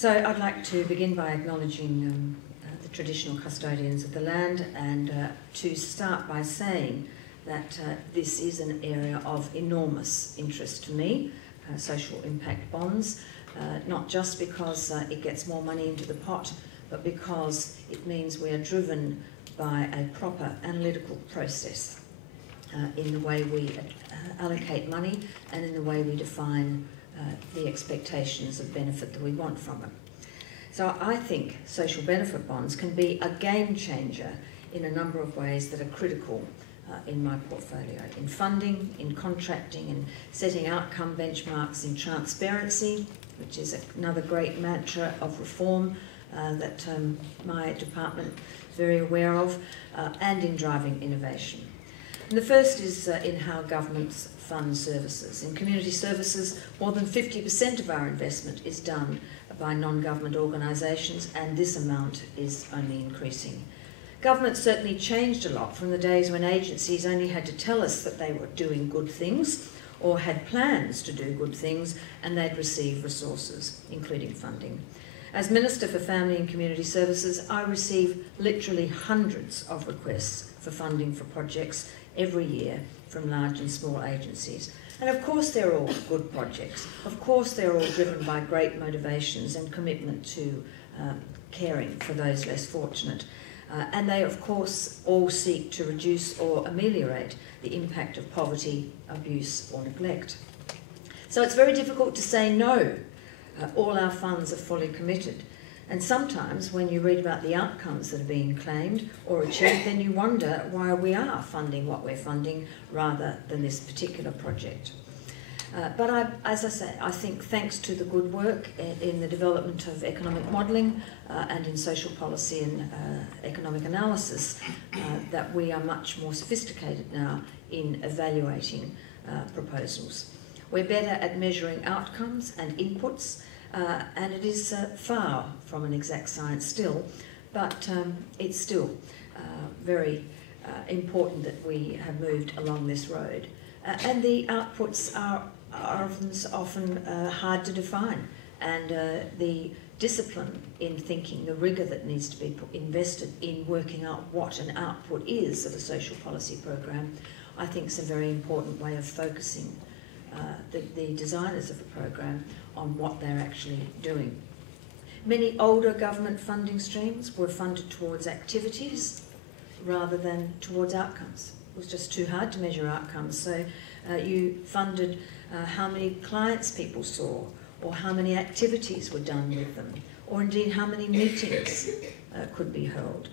So I'd like to begin by acknowledging the traditional custodians of the land, and to start by saying that this is an area of enormous interest to me, social impact bonds, not just because it gets more money into the pot, but because it means we are driven by a proper analytical process in the way we allocate money and in the way we define the expectations of benefit that we want from it. So I think social benefit bonds can be a game changer in a number of ways that are critical in my portfolio: in funding, in contracting, in setting outcome benchmarks, in transparency, which is another great mantra of reform that my department is very aware of, and in driving innovation. And the first is in how governments fund services. In community services, more than 50% of our investment is done by non-government organisations, and this amount is only increasing. Government certainly changed a lot from the days when agencies only had to tell us that they were doing good things or had plans to do good things, and they'd receive resources, including funding. As Minister for Family and Community Services, I receive literally hundreds of requests for funding for projects every year from large and small agencies. And of course they're all good projects. Of course they're all driven by great motivations and commitment to caring for those less fortunate. And they of course all seek to reduce or ameliorate the impact of poverty, abuse or neglect. So it's very difficult to say no. All our funds are fully committed. And sometimes when you read about the outcomes that are being claimed or achieved, then you wonder why we are funding what we're funding rather than this particular project. But as I say, I think thanks to the good work in the development of economic modelling and in social policy and economic analysis, that we are much more sophisticated now in evaluating proposals. We're better at measuring outcomes and inputs, and it is far from an exact science still, but it's still very important that we have moved along this road. And the outputs are often hard to define, and the discipline in thinking, the rigour that needs to be invested in working out what an output is of a social policy program, I think is a very important way of focusing the designers of a program on what they're actually doing. Many older government funding streams were funded towards activities rather than towards outcomes. It was just too hard to measure outcomes, so you funded how many clients people saw, or how many activities were done with them, or indeed how many meetings could be held.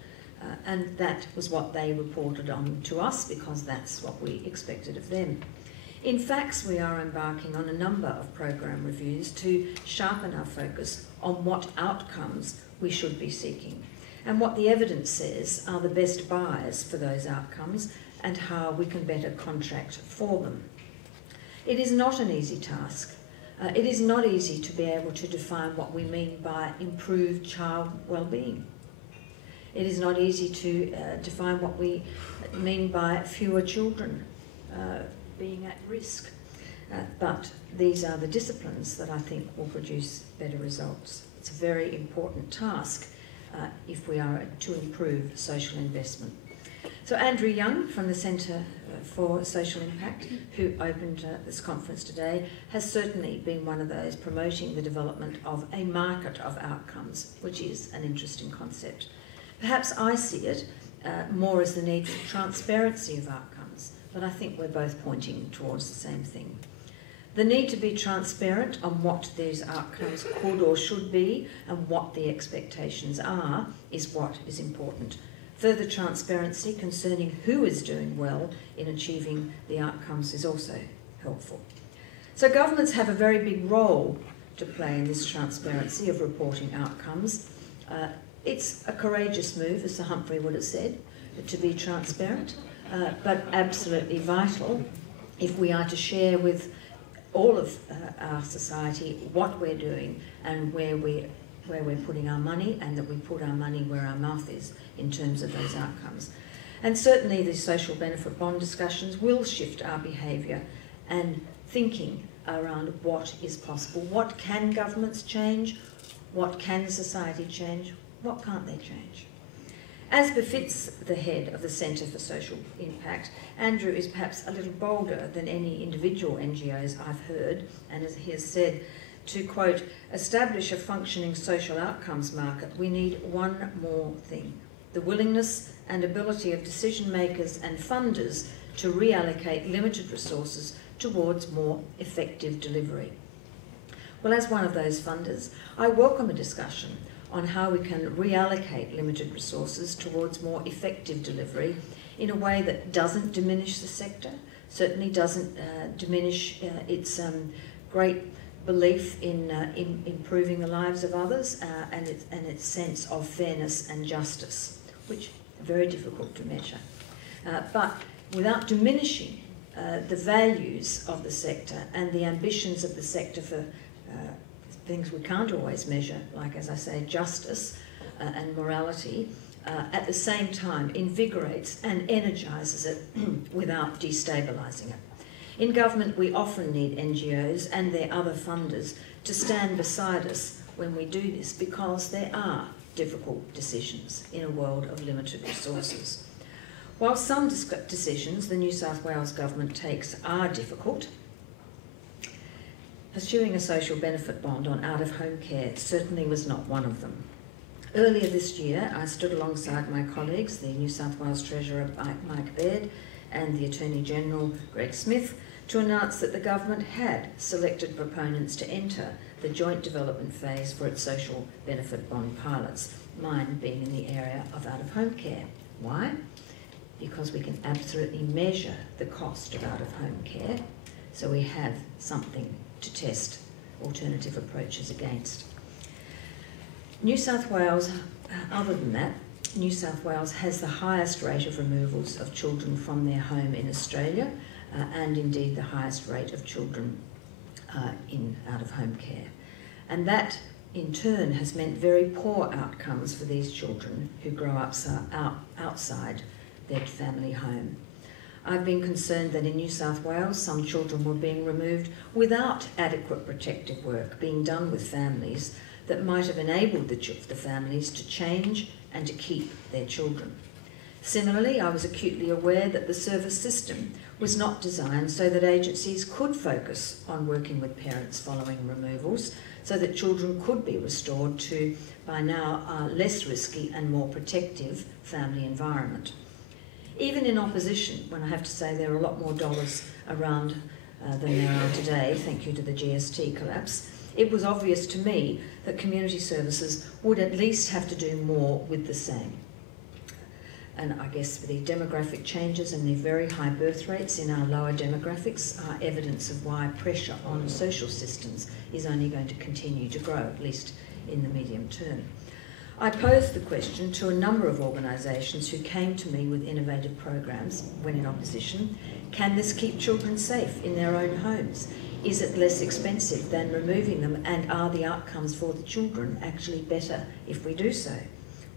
And that was what they reported on to us, because that's what we expected of them. In FACS, we are embarking on a number of program reviews to sharpen our focus on what outcomes we should be seeking, and what the evidence says are the best buys for those outcomes, and how we can better contract for them. It is not an easy task. It is not easy to be able to define what we mean by improved child well-being. It is not easy to define what we mean by fewer children being at risk. But these are the disciplines that I think will produce better results. It's a very important task if we are to improve social investment. So Andrew Young from the Centre for Social Impact, who opened this conference today, has certainly been one of those promoting the development of a market of outcomes, which is an interesting concept. Perhaps I see it more as the need for transparency of outcomes, but I think we're both pointing towards the same thing. The need to be transparent on what these outcomes could or should be and what the expectations are is what is important. Further transparency concerning who is doing well in achieving the outcomes is also helpful. So governments have a very big role to play in this transparency of reporting outcomes. It's a courageous move, as Sir Humphrey would have said, to be transparent, but absolutely vital if we are to share with all of our society what we're doing and where we're putting our money, and that we put our money where our mouth is in terms of those outcomes. And certainly the social benefit bond discussions will shift our behaviour and thinking around what is possible. What can governments change? What can society change? What can't they change? As befits the head of the Centre for Social Impact, Andrew is perhaps a little bolder than any individual NGOs I've heard, and as he has said, to, quote, establish a functioning social outcomes market, we need one more thing: the willingness and ability of decision makers and funders to reallocate limited resources towards more effective delivery. Well, as one of those funders, I welcome a discussion on how we can reallocate limited resources towards more effective delivery in a way that doesn't diminish the sector, certainly doesn't diminish its great belief in improving the lives of others and its sense of fairness and justice, which are very difficult to measure. But without diminishing the values of the sector and the ambitions of the sector for things we can't always measure, like, as I say, justice and morality, at the same time invigorates and energises it without destabilising it. In government, we often need NGOs and their other funders to stand beside us when we do this, because there are difficult decisions in a world of limited resources. While some decisions the New South Wales government takes are difficult, pursuing a social benefit bond on out-of-home care certainly was not one of them. Earlier this year, I stood alongside my colleagues, the New South Wales Treasurer Mike Baird and the Attorney General Greg Smith, to announce that the government had selected proponents to enter the joint development phase for its social benefit bond pilots, mine being in the area of out-of-home care. Why? Because we can absolutely measure the cost of out-of-home care, so we have something to test alternative approaches against. New South Wales, other than that, New South Wales has the highest rate of removals of children from their home in Australia, and indeed the highest rate of children in out-of-home care. And that, in turn, has meant very poor outcomes for these children who grow up outside their family home. I've been concerned that in New South Wales, some children were being removed without adequate protective work being done with families that might have enabled the families to change and to keep their children. Similarly, I was acutely aware that the service system was not designed so that agencies could focus on working with parents following removals, so that children could be restored to, by now, a less risky and more protective family environment. Even in opposition, when I have to say there are a lot more dollars around than there are today, thank you to the GST collapse, it was obvious to me that community services would at least have to do more with the same. And I guess the demographic changes and the very high birth rates in our lower demographics are evidence of why pressure on social systems is only going to continue to grow, at least in the medium term. I posed the question to a number of organisations who came to me with innovative programs when in opposition. Can this keep children safe in their own homes? Is it less expensive than removing them, and are the outcomes for the children actually better if we do so?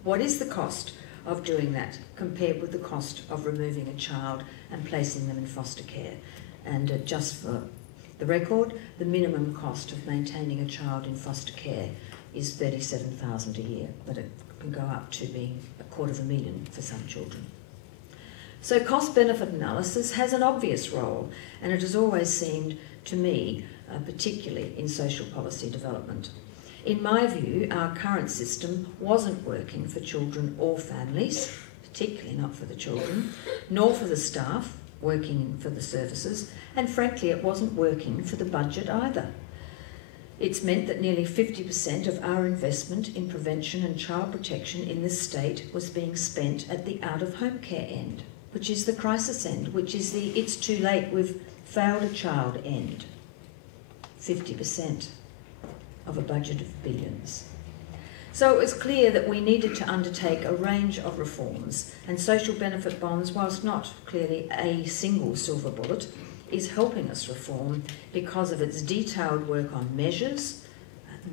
What is the cost of doing that compared with the cost of removing a child and placing them in foster care? And just for the record, the minimum cost of maintaining a child in foster care is $37,000 a year, but it can go up to being $250,000 for some children. So cost-benefit analysis has an obvious role, and it has always seemed to me, particularly in social policy development. In my view, our current system wasn't working for children or families, particularly not for the children, nor for the staff working for the services, and frankly it wasn't working for the budget either. It's meant that nearly 50% of our investment in prevention and child protection in this state was being spent at the out-of-home care end, which is the crisis end, which is the it's too late, we've failed a child end. 50% of a budget of billions. So it was clear that we needed to undertake a range of reforms, and social benefit bonds, whilst not clearly a single silver bullet, is helping us reform because of its detailed work on measures,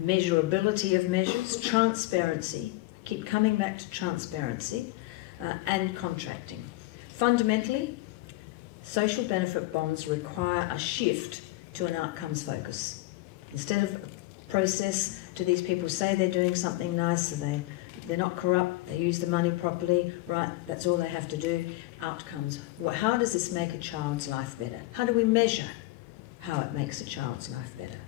measurability of measures, transparency, keep coming back to transparency, and contracting. Fundamentally, social benefit bonds require a shift to an outcomes focus. Instead of process? Do these people say they're doing something nice? They're not corrupt, they use the money properly, right? That's all they have to do. Outcomes. How does this make a child's life better? How do we measure how it makes a child's life better?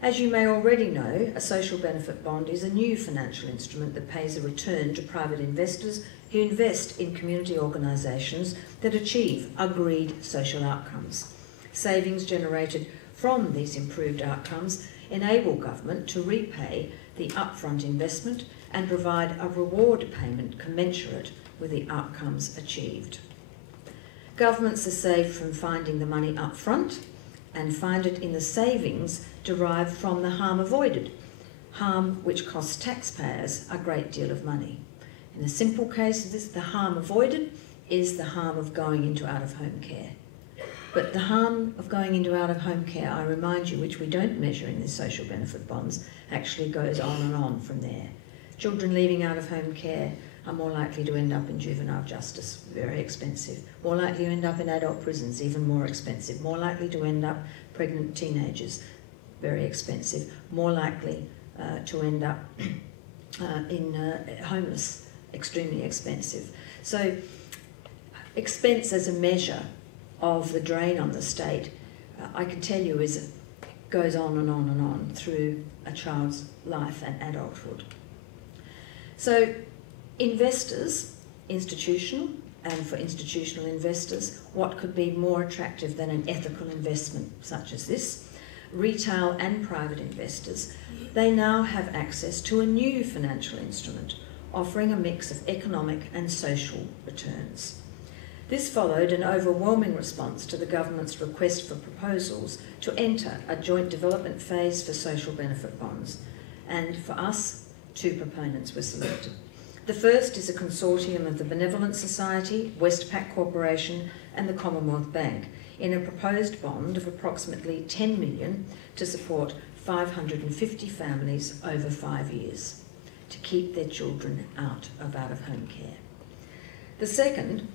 As you may already know, a social benefit bond is a new financial instrument that pays a return to private investors who invest in community organisations that achieve agreed social outcomes. Savings generated from these improved outcomes enable government to repay the upfront investment and provide a reward payment commensurate with the outcomes achieved. Governments are saved from finding the money up front and find it in the savings derived from the harm avoided, harm which costs taxpayers a great deal of money. In the simple case of this, the harm avoided is the harm of going into out-of-home care. But the harm of going into out-of-home care, I remind you, which we don't measure in the social benefit bonds, actually goes on and on from there. Children leaving out-of-home care are more likely to end up in juvenile justice, very expensive. More likely to end up in adult prisons, even more expensive. More likely to end up pregnant teenagers, very expensive. More likely to end up homeless, extremely expensive. So expense as a measure of the drain on the state, I can tell you, goes on and on and on through a child's life and adulthood. So investors, institutional, and for institutional investors, what could be more attractive than an ethical investment such as this? Retail and private investors, they now have access to a new financial instrument offering a mix of economic and social returns. This followed an overwhelming response to the government's request for proposals to enter a joint development phase for social benefit bonds. And for us, 2 proponents were selected. The first is a consortium of the Benevolent Society, Westpac Corporation and the Commonwealth Bank in a proposed bond of approximately $10 million to support 550 families over 5 years to keep their children out of out-of-home care. The second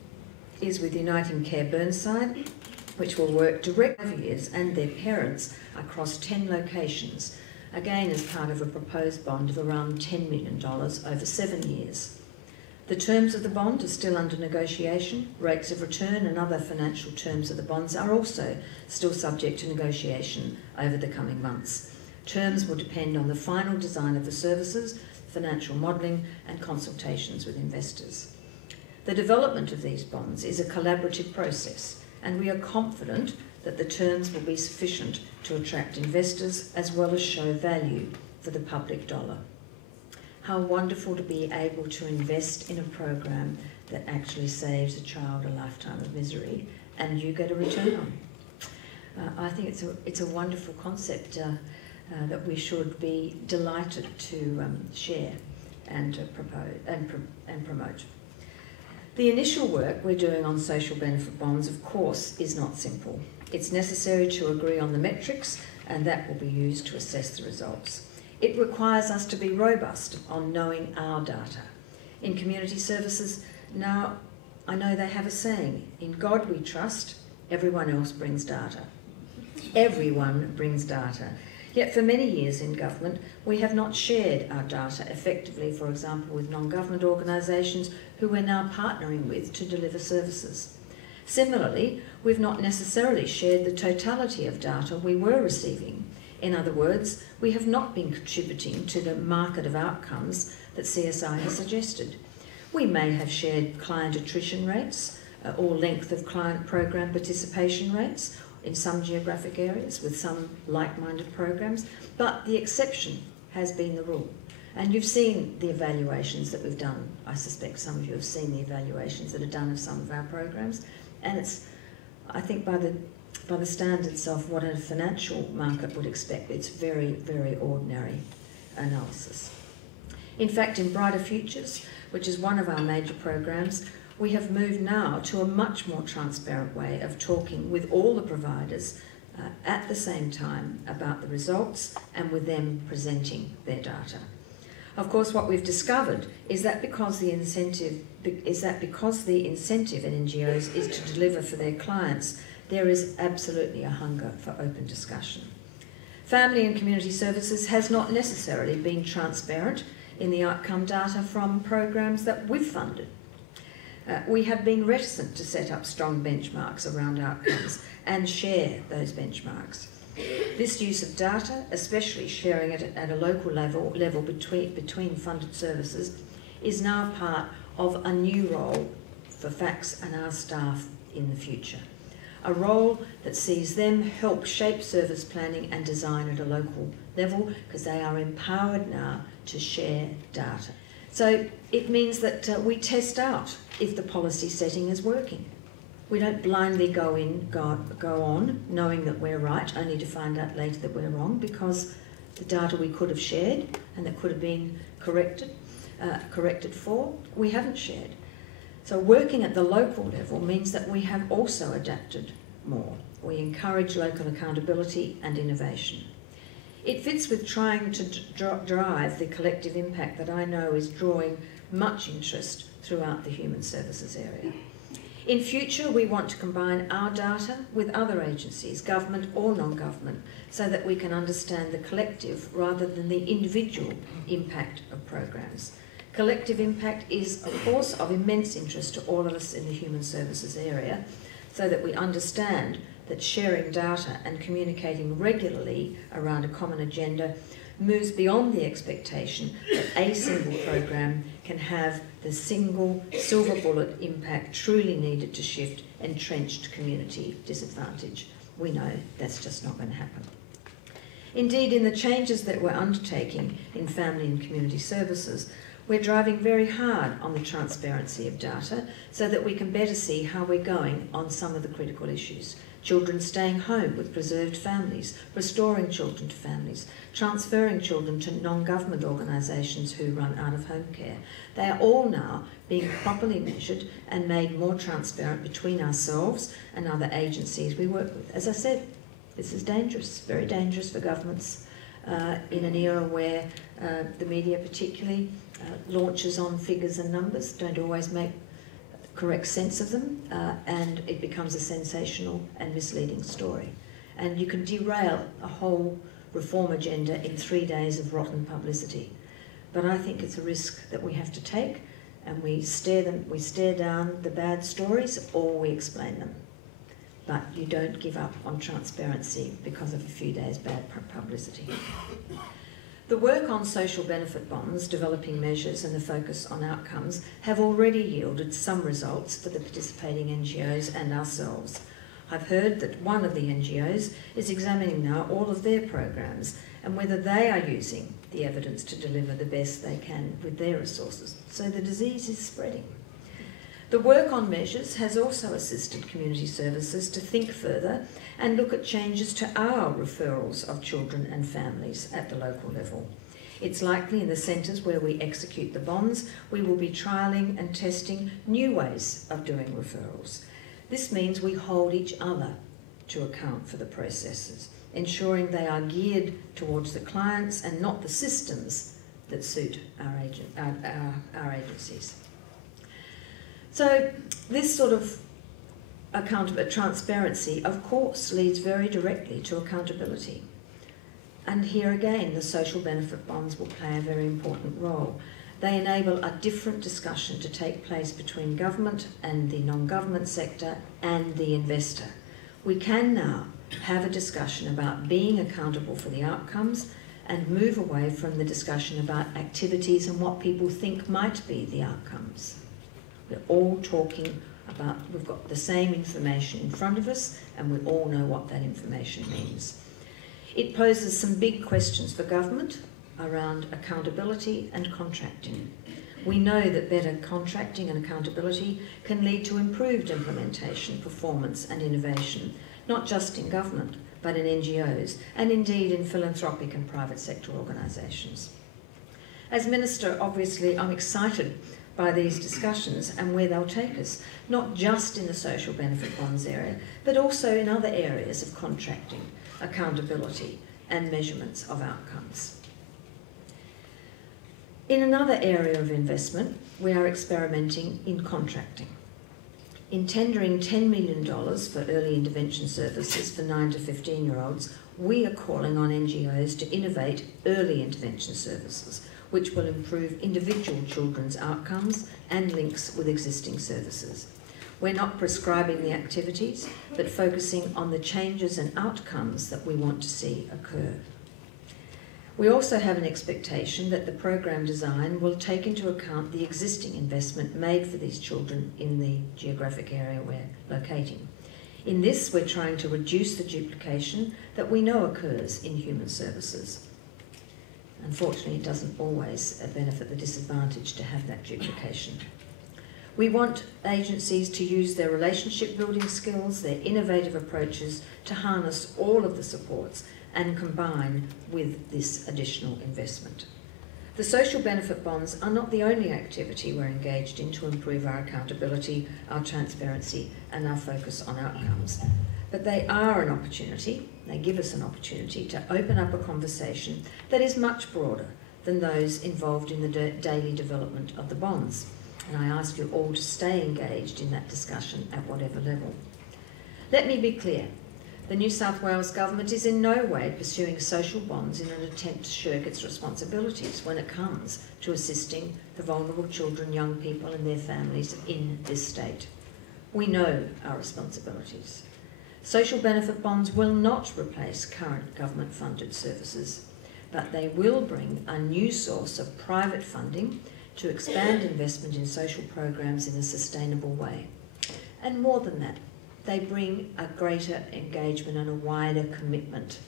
is with Uniting Care Burnside, which will work directly with years and their parents across 10 locations, again as part of a proposed bond of around $10 million over 7 years. The terms of the bond are still under negotiation. Rates of return and other financial terms of the bonds are also still subject to negotiation over the coming months. Terms will depend on the final design of the services, financial modelling and consultations with investors. The development of these bonds is a collaborative process, and we are confident that the terms will be sufficient to attract investors as well as show value for the public dollar. How wonderful to be able to invest in a program that actually saves a child a lifetime of misery and you get a return on. I think it's a wonderful concept that we should be delighted to share and propose and promote. The initial work we're doing on social benefit bonds, of course, is not simple. It's necessary to agree on the metrics, and that will be used to assess the results. It requires us to be robust on knowing our data. In community services, now I know they have a saying, in God we trust, everyone else brings data. Everyone brings data. Yet for many years in government, we have not shared our data effectively, for example, with non-government organisations who we're now partnering with to deliver services. Similarly, we've not necessarily shared the totality of data we were receiving. In other words, we have not been contributing to the market of outcomes that CSI has suggested. We may have shared client attrition rates or length of client program participation rates in some geographic areas with some like-minded programs, but the exception has been the rule. And you've seen the evaluations that we've done. I suspect some of you have seen the evaluations that are done of some of our programs, and it's, I think by the standards of what a financial market would expect, it's very, very ordinary analysis. In fact, in Brighter Futures, which is one of our major programs, we have moved now to a much more transparent way of talking with all the providers at the same time about the results and with them presenting their data. Of course, what we've discovered is that because the incentive in NGOs is to deliver for their clients, there is absolutely a hunger for open discussion. Family and community services has not necessarily been transparent in the outcome data from programs that we've funded. We have been reticent to set up strong benchmarks around outcomes and share those benchmarks. This use of data, especially sharing it at a local level between funded services, is now part of a new role for FACS and our staff in the future. A role that sees them help shape service planning and design at a local level, because they are empowered now to share data. So it means that we test out if the policy setting is working. We don't blindly go on knowing that we're right, only to find out later that we're wrong, because the data we could have shared and that could have been corrected for, we haven't shared. So working at the local level means that we have also adapted more. We encourage local accountability and innovation. It fits with trying to drive the collective impact that I know is drawing much interest throughout the human services area. In future, we want to combine our data with other agencies, government or non-government, so that we can understand the collective rather than the individual impact of programs. Collective impact is, of course, of immense interest to all of us in the human services area, so that we understand that sharing data and communicating regularly around a common agenda moves beyond the expectation that a single program can have the single silver bullet impact truly needed to shift entrenched community disadvantage. We know that's just not going to happen. Indeed, in the changes that we're undertaking in family and community services, we're driving very hard on the transparency of data so that we can better see how we're going on some of the critical issues. Children staying home with preserved families, restoring children to families, transferring children to non-government organisations who run out-of-home care. They are all now being properly measured and made more transparent between ourselves and other agencies we work with. As I said, this is dangerous, very dangerous for governments in an era where the media particularly launches on figures and numbers, don't always make correct sense of them, and it becomes a sensational and misleading story. And you can derail a whole reform agenda in 3 days of rotten publicity. But I think it's a risk that we have to take, and we stare down the bad stories or we explain them. But you don't give up on transparency because of a few days bad publicity. The work on social benefit bonds, developing measures and the focus on outcomes have already yielded some results for the participating NGOs and ourselves. I've heard that one of the NGOs is examining now all of their programs and whether they are using the evidence to deliver the best they can with their resources. So the disease is spreading. The work on measures has also assisted community services to think further and look at changes to our referrals of children and families at the local level. It's likely in the centres where we execute the bonds, we will be trialling and testing new ways of doing referrals. This means we hold each other to account for the processes, ensuring they are geared towards the clients and not the systems that suit our agencies. So this sort of transparency, of course, leads very directly to accountability. And here again, the social benefit bonds will play a very important role. They enable a different discussion to take place between government and the non-government sector and the investor. We can now have a discussion about being accountable for the outcomes and move away from the discussion about activities and what people think might be the outcomes. We're all talking about, we've got the same information in front of us and we all know what that information means. It poses some big questions for government around accountability and contracting. We know that better contracting and accountability can lead to improved implementation, performance and innovation, not just in government, but in NGOs and indeed in philanthropic and private sector organisations. As Minister, obviously, I'm excited by these discussions and where they'll take us, not just in the social benefit bonds area, but also in other areas of contracting, accountability and measurements of outcomes. In another area of investment, we are experimenting in contracting. In tendering $10 million for early intervention services for 9 to 15-year-olds, we are calling on NGOs to innovate early intervention services, which will improve individual children's outcomes and links with existing services. We're not prescribing the activities, but focusing on the changes and outcomes that we want to see occur. We also have an expectation that the program design will take into account the existing investment made for these children in the geographic area we're locating. In this, we're trying to reduce the duplication that we know occurs in human services. Unfortunately, it doesn't always benefit the disadvantaged to have that duplication. We want agencies to use their relationship building skills, their innovative approaches to harness all of the supports and combine with this additional investment. The social benefit bonds are not the only activity we're engaged in to improve our accountability, our transparency and our focus on outcomes. But they are an opportunity, they give us an opportunity to open up a conversation that is much broader than those involved in the daily development of the bonds. And I ask you all to stay engaged in that discussion at whatever level. Let me be clear. The New South Wales Government is in no way pursuing social bonds in an attempt to shirk its responsibilities when it comes to assisting the vulnerable children, young people and their families in this state. We know our responsibilities. Social benefit bonds will not replace current government-funded services, but they will bring a new source of private funding to expand investment in social programs in a sustainable way. And more than that, they bring a greater engagement and a wider commitment.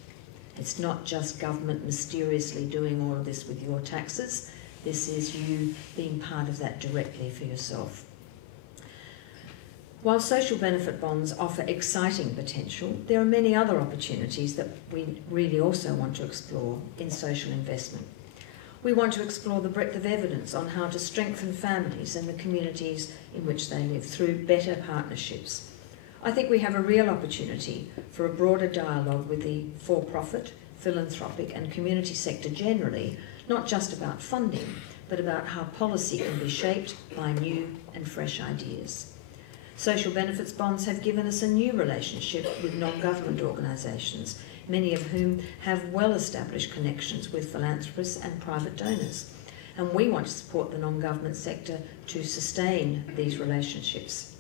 It's not just government mysteriously doing all of this with your taxes. This is you being part of that directly for yourself. While social benefit bonds offer exciting potential, there are many other opportunities that we really also want to explore in social investment. We want to explore the breadth of evidence on how to strengthen families and the communities in which they live through better partnerships. I think we have a real opportunity for a broader dialogue with the for-profit, philanthropic and community sector generally, not just about funding, but about how policy can be shaped by new and fresh ideas. Social benefits bonds have given us a new relationship with non-government organisations, many of whom have well-established connections with philanthropists and private donors. And we want to support the non-government sector to sustain these relationships.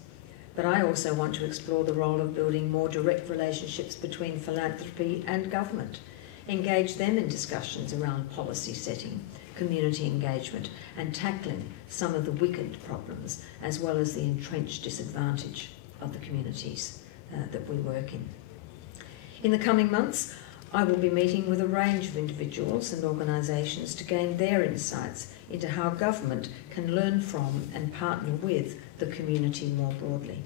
But I also want to explore the role of building more direct relationships between philanthropy and government, engage them in discussions around policy setting, community engagement, and tackling some of the wicked problems, as well as the entrenched disadvantage of the communities that we work in. In the coming months, I will be meeting with a range of individuals and organisations to gain their insights into how government can learn from and partner with the community more broadly.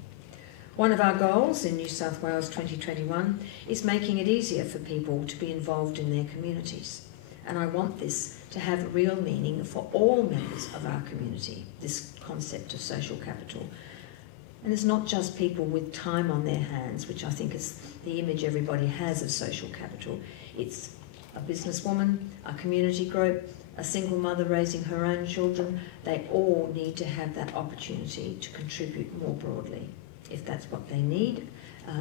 One of our goals in New South Wales 2021 is making it easier for people to be involved in their communities. And I want this to have real meaning for all members of our community, this concept of social capital. And it's not just people with time on their hands, which I think is the image everybody has of social capital. It's a businesswoman, a community group, a single mother raising her own children. They all need to have that opportunity to contribute more broadly, if that's what they need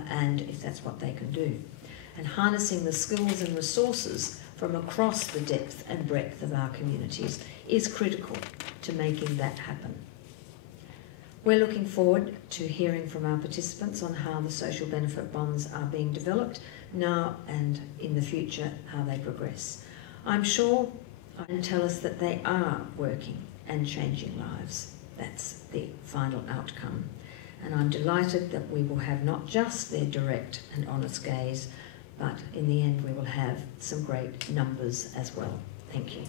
and if that's what they can do. And harnessing the skills and resources from across the depth and breadth of our communities is critical to making that happen. We're looking forward to hearing from our participants on how the social benefit bonds are being developed now and in the future, how they progress. I'm sure I can tell us that they are working and changing lives. That's the final outcome. And I'm delighted that we will have not just their direct and honest gaze, but in the end we will have some great numbers as well. Thank you.